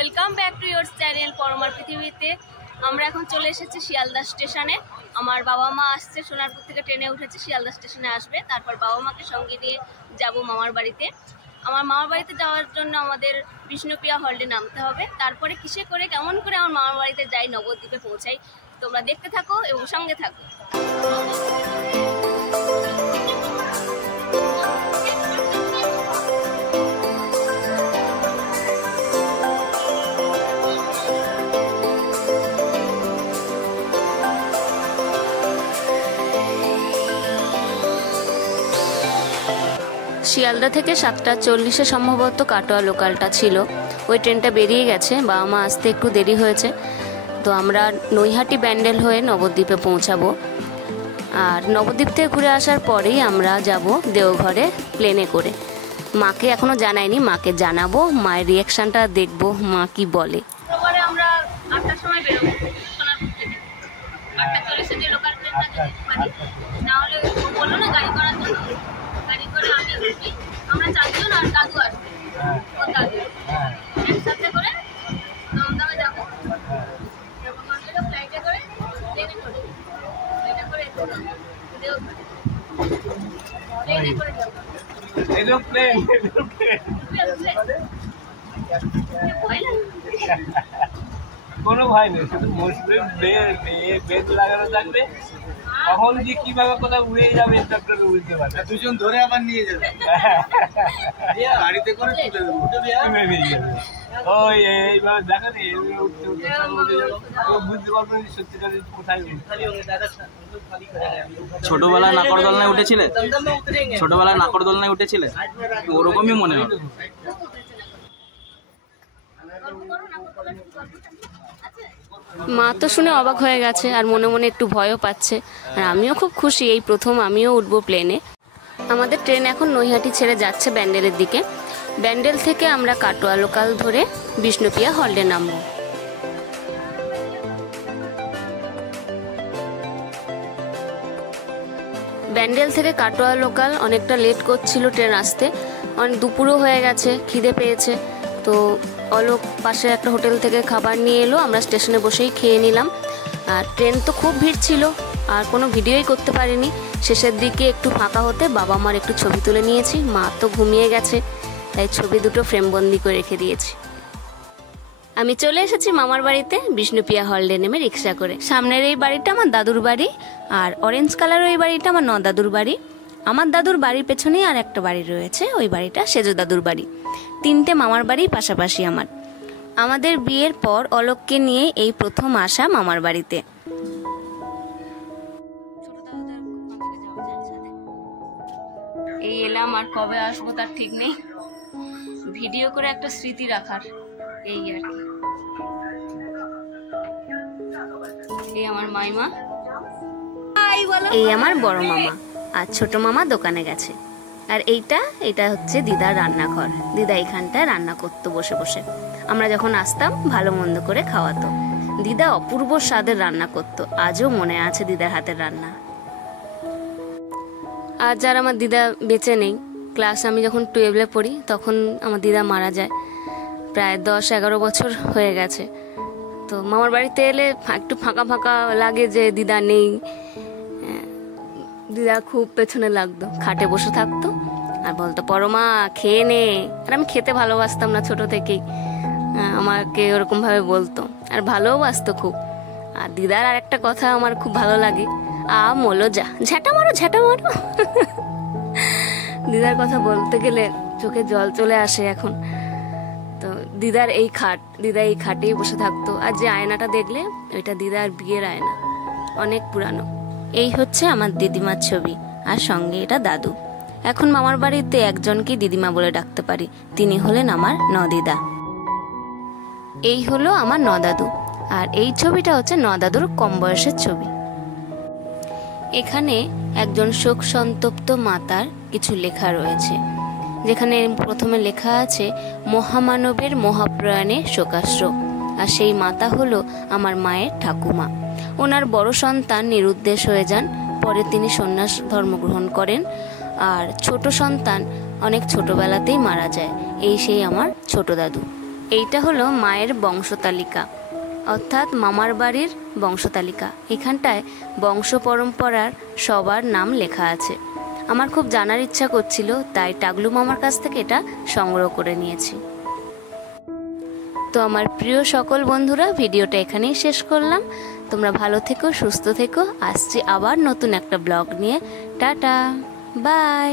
Welcome back to your channel পরমার পৃথিবীতে। আমরা এখন চলে এসেছি শিয়ালদা স্টেশনে। আমার বাবা মা আসছে, সোনারপুর থেকে ট্রেনে উঠেছে, শিয়ালদা স্টেশনে আসবে। তারপর বাবা মাকে সঙ্গে নিয়ে যাব মামার বাড়িতে। আমার মামার বাড়িতে যাওয়ার জন্য আমাদের বিষ্ণুপ্রিয়া হল্টে নামতে হবে। তারপরে কিসে করে কেমন করে আমার মামার বাড়িতে যাই, নবদ্বীপে পৌঁছাই। তোমরা দেখতে থাকো এবং সঙ্গে থাকো। শিয়ালদা থেকে 7:40 সম্ভবত কাটোয়া লোকালটা ছিল। ওই ট্রেনটা বেরিয়ে গেছে, বাবা মা আসতে একটু দেরি হয়েছে। তো আমরা নৈহাটি ব্যান্ডেল হয়ে নবদ্বীপে পৌঁছাবো। আর নবদ্বীপ থেকে ঘুরে আসার পরেই আমরা যাব দেওঘরে প্লেনে করে। মাকে এখনও জানাইনি, মাকে জানাবো, মায়ের রিয়াকশানটা দেখবো মা কি বলে। আমরা 8টার সময় বেরোবো সোনারপুর থেকে। 8:40 যে লোকাল ট্রেনটা যেতে পারি, নাহলে বললো না গাড়ি করার জন্য। গাড়ি করে আমি উঠি, আমরা 4 জন আর দাদু আসবে। ও দাদু একসাথে করে দমদমে যাবো। ফ্লাইটে করে প্লেনে করে কোনো ভয় নেই, শুধু মুসলিম বেদ লাগানো থাকবে। কখন যে কিভাবে কোথাও উড়ে যাবে উঠতে পারবে, দুজন ধরে আবার নিয়ে যাবে, গাড়িতে করে তুলে নিয়ে যাবে। ওই এইভাবে দেখা নেই, উঠতে উঠতে বুঝতে পারবে সত্যিকার কোথায়। ছোটবেলায় নাকরদোলনায় উঠেছিলে? ছোটবেলায় নাকরদোলনায় উঠেছিলে? ওরকমই মনে হয়। মা তো শুনে অবাক হয়ে গেছে আর মনে মনে একটু ভয়ও পাচ্ছে। আর আমিও খুব খুশি, এই প্রথম আমিও উঠবো প্লেনে। আমাদের ট্রেন এখন নৈহাটি ছেড়ে যাচ্ছে ব্যান্ডেলের দিকে। ব্যান্ডেল থেকে আমরা কাটোয়া লোকাল ধরে বিষ্ণুপ্রিয়া হল্টে নামবো। ব্যান্ডেল থেকে কাটোয়া লোকাল অনেকটা লেট করছিল ট্রেন আসতে, অনেক দুপুরও হয়ে গেছে, খিদে পেয়েছে। তো অলোক পাশে একটা হোটেল থেকে খাবার নিয়ে এলো, আমরা স্টেশনে বসেই খেয়ে নিলাম। আর ট্রেন তো খুব ভিড় ছিল, আর কোনো ভিডিওই করতে পারিনি। শেষের দিকে একটু ফাঁকা হতে বাবা মার একটু ছবি তুলে নিয়েছি। মা তো ঘুমিয়ে গেছে, তাই ছবি দুটো ফ্রেমবন্দি করে রেখে দিয়েছি। আমি চলে এসেছি মামার বাড়িতে বিষ্ণুপ্রিয়া হল্টে নেমে রিক্সা করে। সামনের এই বাড়িটা আমার দাদুর বাড়ি, আর অরেঞ্জ কালার ওই বাড়িটা আমার নদাদুর বাড়ি। আমার দাদুর বাড়ির পেছনেই আর একটা বাড়ি রয়েছে, ওই বাড়িটা সেজো দাদুর বাড়ি। 3টে মামার বাড়ি পাশাপাশি আমার। আমাদের বিয়ের পর অলোককে নিয়ে এই প্রথম আসা মামার বাড়িতে। এই এলাম, আর কবে আসবো তার ঠিক নেই। ভিডিও করে একটা স্মৃতি রাখার, এই আর কি। এই আমার মাইমা, এই আমার বড় মামা, আর ছোট মামা দোকানে গেছে। আর এইটা হচ্ছে দিদার রান্নাঘর। দিদা এখানটায় রান্না করতো বসে বসে। আমরা যখন আসতাম ভালো মন্দ করে খাওয়াতো। দিদা অপূর্ব স্বাদের রান্না করতো, আজও মনে আছে দিদার হাতের রান্না। আর যার আমার দিদা বেঁচে নেই, আমি যখন 12-এ পড়ি তখন আমার দিদা মারা যায়। প্রায় 10-11 বছর হয়ে গেছে। তো মামার বাড়িতে এলে একটু ফাঁকা ফাঁকা লাগে যে দিদা নেই। দিদা খুব পেছনে লাগতো, খাটে বসে থাকতো আর বলতো পরমা খেয়ে নে। আর আমি খেতে ভালোবাসতাম না ছোট থেকেই, আমাকে ওরকম ভাবে বলতো, আর ভালোবাসতো খুব। আর দিদার আর একটা কথা আমার খুব ভালো লাগে, মোলো যা ঝাঁটা মারো ঝাঁটা মারো। দিদার কথা বলতে গেলে চোখে জল চলে আসে এখন। তো দিদা এই খাটেই বসে থাকতো। আর যে আয়নাটা দেখলে ওইটা দিদার বিয়ের আয়না, অনেক পুরানো। এই হচ্ছে আমার দিদিমার ছবি, আর সঙ্গে এটা দাদু। এখন মামার বাড়িতে একজনকে দিদিমা বলে ডাকতে পারি, তিনি হলেন আমার নদিদা। এই হলো আমার নদাদু, আর এই ছবিটা হচ্ছে নদাদুর কম বয়সের ছবি। এখানে একজন শোক সন্তপ্ত মাতার কিছু লেখা রয়েছে, যেখানে প্রথমে লেখা আছে মহামানবের মহাপ্রয়াণে শোকাশ্র। আর সেই মাতা হলো আমার মায়ের ঠাকুমা। ওনার বড় সন্তান নিরুদ্দেশ হয়ে যান, পরে তিনি সন্ন্যাস ধর্ম গ্রহণ করেন। আর ছোট সন্তান অনেক ছোটবেলাতেই মারা যায়। এই সেই আমার ছোট দাদু। এইটা হলো মায়ের বংশতালিকা, অর্থাৎ মামার বাড়ির বংশতালিকা। এখানটায় বংশ পরম্পরার সবার নাম লেখা আছে। আমার খুব জানার ইচ্ছা করছিল, তাই টাগলু মামার কাছ থেকে এটা সংগ্রহ করে নিয়েছি। তো আমার প্রিয় সকল বন্ধুরা, ভিডিওটা এখানেই শেষ করলাম। তোমরা ভালো থেকো, সুস্থ থেকো। আসছি আবার নতুন একটা ব্লগ নিয়ে। Tata, by.